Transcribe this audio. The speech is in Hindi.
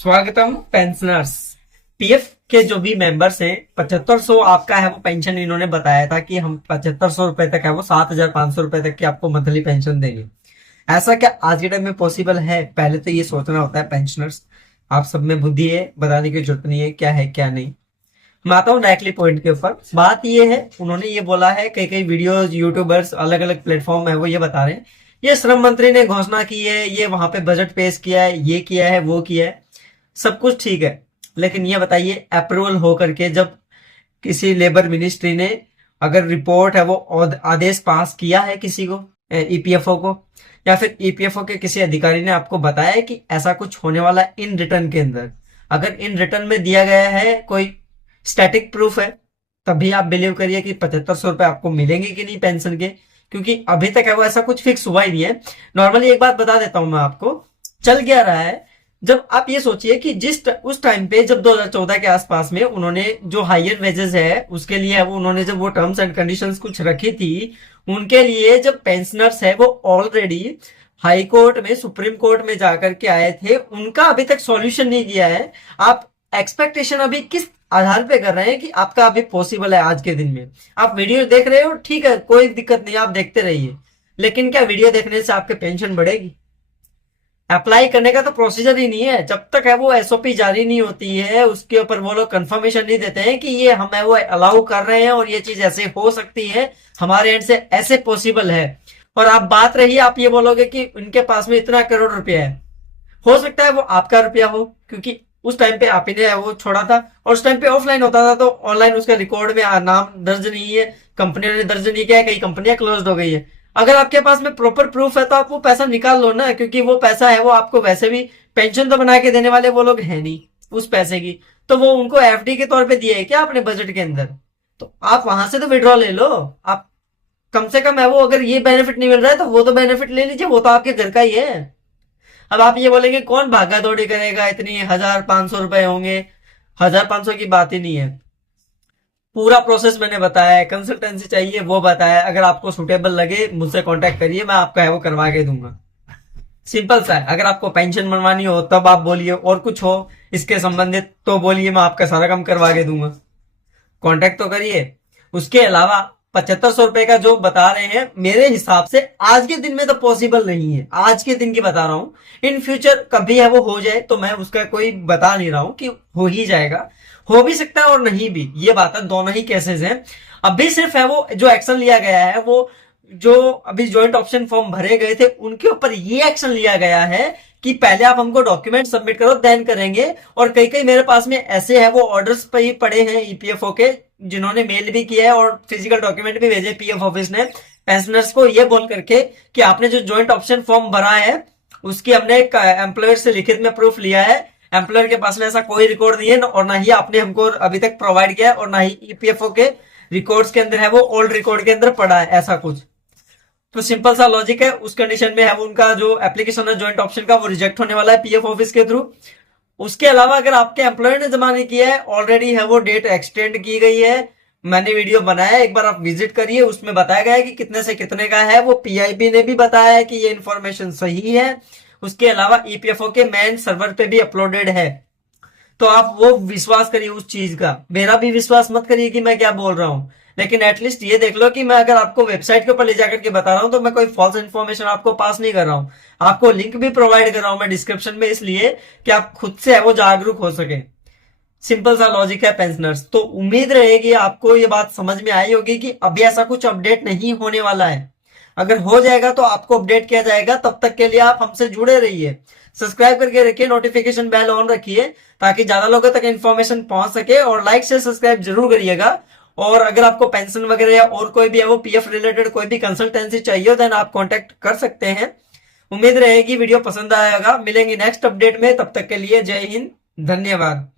स्वागतम पेंशनर्स। पीएफ के जो भी मेंबर्स हैं 7500 आपका है वो पेंशन इन्होंने बताया था कि हम 7500 रुपए तक है वो 7500 रुपए तक की आपको मंथली पेंशन देंगे। ऐसा क्या आज के टाइम में पॉसिबल है? पहले तो ये सोचना होता है पेंशनर्स। आप सब में बुद्धि है, बताने की जरूरत नहीं है क्या है क्या नहीं। मैं आता हूँ डायरेक्टली पॉइंट के ऊपर। बात ये है, उन्होंने ये बोला है, कई कई वीडियोस यूट्यूबर्स अलग अलग प्लेटफॉर्म है वो ये बता रहे हैं ये श्रम मंत्री ने घोषणा की है, ये वहां पे बजट पेश किया है, ये किया है वो किया है, सब कुछ ठीक है। लेकिन ये बताइए अप्रूवल होकर के जब किसी लेबर मिनिस्ट्री ने अगर रिपोर्ट है वो आदेश पास किया है किसी को, ईपीएफओ को, या फिर ईपीएफओ के किसी अधिकारी ने आपको बताया है कि ऐसा कुछ होने वाला है इन रिटर्न के अंदर, अगर इन रिटर्न में दिया गया है कोई स्टैटिक प्रूफ है, तभी आप बिलीव करिए कि 7500 रुपए आपको मिलेंगे कि नहीं पेंशन के। क्योंकि अभी तक है वो ऐसा कुछ फिक्स हुआ ही नहीं है। नॉर्मली एक बात बता देता हूं मैं आपको, चल क्या रहा है। जब आप ये सोचिए कि उस टाइम पे जब 2014 के आसपास में उन्होंने जो हायर वेजेस है उसके लिए है वो उन्होंने जब वो टर्म्स एंड कंडीशंस कुछ रखी थी, उनके लिए जब पेंशनर्स है वो ऑलरेडी हाई कोर्ट में, सुप्रीम कोर्ट में जाकर के आए थे, उनका अभी तक सॉल्यूशन नहीं किया है। आप एक्सपेक्टेशन अभी किस आधार पे कर रहे हैं कि आपका अभी पॉसिबल है आज के दिन में? आप वीडियो देख रहे हो, ठीक है, कोई दिक्कत नहीं, आप देखते रहिए, लेकिन क्या वीडियो देखने से आपके पेंशन बढ़ेगी? अप्लाई करने का तो प्रोसीजर ही नहीं है। जब तक है वो एसओपी जारी नहीं होती है, उसके ऊपर वो लोग कंफर्मेशन नहीं देते हैं कि ये हम है वो अलाउ कर रहे हैं और ये चीज ऐसे हो सकती है, हमारे एंड से ऐसे पॉसिबल है। और आप बात रही, आप ये बोलोगे कि उनके पास में इतना करोड़ रुपया है, हो सकता है वो आपका रुपया हो, क्योंकि उस टाइम पे आप ही ने वो छोड़ा था और उस टाइम पे ऑफलाइन होता था, तो ऑनलाइन उसका रिकॉर्ड में नाम दर्ज नहीं है, कंपनियों ने दर्ज नहीं किया है, कई कंपनियां क्लोज हो गई है। अगर आपके पास में प्रॉपर प्रूफ है तो आप वो पैसा निकाल लो ना, क्योंकि वो पैसा है वो आपको वैसे भी पेंशन तो बना के देने वाले वो लोग है नहीं उस पैसे की, तो वो उनको एफडी के तौर पे दिया है क्या अपने बजट के अंदर? तो आप वहां से तो विड्रॉ ले लो। आप कम से कम है वो, अगर ये बेनिफिट नहीं मिल रहा है तो वो तो बेनिफिट ले लीजिए, वो तो आपके घर का ही है। अब आप ये बोलेंगे कौन भागा दौड़ी करेगा, इतनी 1500 रुपए होंगे? 1500 की बात ही नहीं है। पूरा प्रोसेस मैंने बताया है, कंसल्टेंसी चाहिए वो बताया, अगर आपको सुटेबल लगे मुझसे कांटेक्ट करिए, मैं आपका है वो करवा के दूंगा। सिंपल सा है। अगर आपको पेंशन बनवानी हो तब आप बोलिए, और कुछ हो इसके संबंधित तो बोलिए, मैं आपका सारा काम करवा के दूंगा। कांटेक्ट तो करिए। उसके अलावा 7500 रुपए का जो बता रहे हैं, मेरे हिसाब से आज के दिन में तो पॉसिबल नहीं है। आज के दिन की बता रहा हूं, इन फ्यूचर कभी है वो हो जाए तो मैं उसका कोई बता नहीं रहा हूं कि हो ही जाएगा, हो भी सकता है और नहीं भी, ये बात है, दोनों ही केसेस हैं। अभी सिर्फ है वो जो एक्शन लिया गया है, वो जो अभी ज्वाइंट ऑप्शन फॉर्म भरे गए थे उनके ऊपर ये एक्शन लिया गया है कि पहले आप हमको डॉक्यूमेंट सबमिट करो देन करेंगे। और कई कई मेरे पास में ऐसे है वो ऑर्डर्स पे ही पड़े हैं ईपीएफओ के, जिन्होंने मेल भी किया है और फिजिकल डॉक्यूमेंट भी भेजे पीएफ ऑफिस ने पेंशनर्स को, ये बोल करके कि आपने जो ज्वाइंट ऑप्शन फॉर्म भरा है उसकी हमने एम्प्लॉयर से लिखित में प्रूफ लिया है। एम्प्लॉयर के पास में ऐसा कोई रिकॉर्ड नहीं है और ना ही आपने हमको अभी तक प्रोवाइड किया है, और ना ही ईपीएफओ के रिकॉर्ड्स के अंदर है वो ओल्ड रिकॉर्ड के अंदर पड़ा है ऐसा कुछ। तो सिंपल सा लॉजिक है, उस कंडीशन में है वो उनका जो एप्लीकेशन है ज्वाइंट ऑप्शन का वो रिजेक्ट होने वाला है पीएफ ऑफिस के थ्रू। उसके अलावा अगर आपके एम्प्लॉयर ने जमा नहीं किया है, ऑलरेडी है वो डेट एक्सटेंड की गई है, मैंने वीडियो बनाया है, एक बार आप विजिट करिए, उसमें बताया गया है कि कितने से कितने का है, वो पीआईबी ने भी बताया है कि ये इन्फॉर्मेशन सही है। उसके अलावा ईपीएफओ के मेन सर्वर पे भी अपलोडेड है, तो आप वो विश्वास करिए उस चीज का, मेरा भी विश्वास मत करिए कि मैं क्या बोल रहा हूं। लेकिन एटलीस्ट ये देख लो कि मैं अगर आपको वेबसाइट के ऊपर ले जाकर के बता रहा हूं तो मैं कोई फॉल्स इन्फॉर्मेशन आपको पास नहीं कर रहा हूं। आपको लिंक भी प्रोवाइड कर रहा हूं मैं डिस्क्रिप्शन में, इसलिए कि आप खुद से है वो जागरूक हो सके। सिंपल सा लॉजिक है पेंशनर्स। तो उम्मीद रहेगी आपको ये बात समझ में आई होगी कि अभी ऐसा कुछ अपडेट नहीं होने वाला है। अगर हो जाएगा तो आपको अपडेट किया जाएगा, तब तक के लिए आप हमसे जुड़े रहिए, सब्सक्राइब करके रखिए, नोटिफिकेशन बेल ऑन रखिए ताकि ज्यादा लोगों तक इन्फॉर्मेशन पहुंच सके, और लाइक से सब्सक्राइब जरूर करिएगा। और अगर आपको पेंशन वगैरह या और कोई भी है वो पीएफ रिलेटेड कोई भी कंसल्टेंसी चाहिए हो देन आप कांटेक्ट कर सकते हैं। उम्मीद रहेगी वीडियो पसंद आएगा। मिलेंगे नेक्स्ट अपडेट में, तब तक के लिए जय हिंद, धन्यवाद।